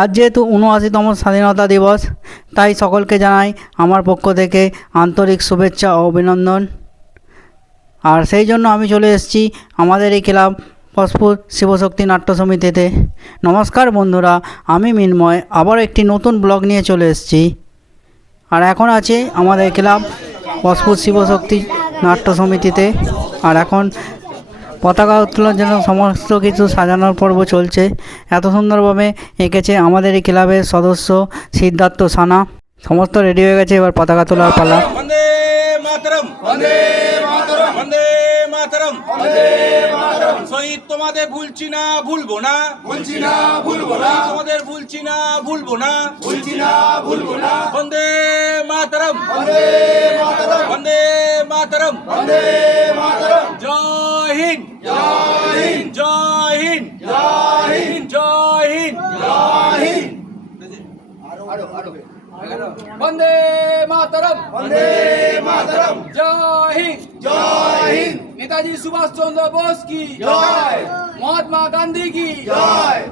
আজ যেহেতু ৭৯তম স্বাধীনতা দিবস, তাই সকলকে জানাই আমার পক্ষ থেকে আন্তরিক শুভেচ্ছা ও অভিনন্দন। আর সেই জন্য আমি চলে এসেছি আমাদের এই ক্লাব পশপুর শিবশক্তি নাট্য সমিতিতে। নমস্কার বন্ধুরা, আমি মিন্ময় আবার একটি নতুন ব্লগ নিয়ে চলে এসেছি। আর এখন আছে আমাদের ক্লাব পশপুর শিবশক্তি নাট্য সমিতিতে। আর এখন পতাকা উত্তোলনের জন্য সমস্ত কিছু সাজানোর পর্ব চলছে। এত সুন্দরভাবে এঁকেছে আমাদের এই ক্লাবের সদস্য সিদ্ধার্থ সানা। সমস্ত রেডি হয়ে গেছে, এবার পতাকা তোলার পালা। বন্দে মাতরম, বন্দে মাতরম, বন্দে মাতরম, বন্দে মাতরম। শহীদ তোমাদের ভুলছি না, ভুলবো না, ভুলছি না, ভুলবো না, তোমাদের ভুলছি না, ভুলবো না, ভুলছি না, ভুলবো না। বন্দে মাতরম, বন্দে মাতরম, বন্দে মাতরম, বন্দে মাতরম। জয় হিন্দ, জয় হিন্দ, জয় হিন্দ, জয় হিন্দ, জয় হিন্দ, জয় হিন্দ। বন্দে মাতরম, বন্দে মাতরম, জয় হিন্দ, জয় হিন্দ। নেতাজি সুভাষ চন্দ্র বোস কি জয়, মহাত্মা গান্ধী কি জয়।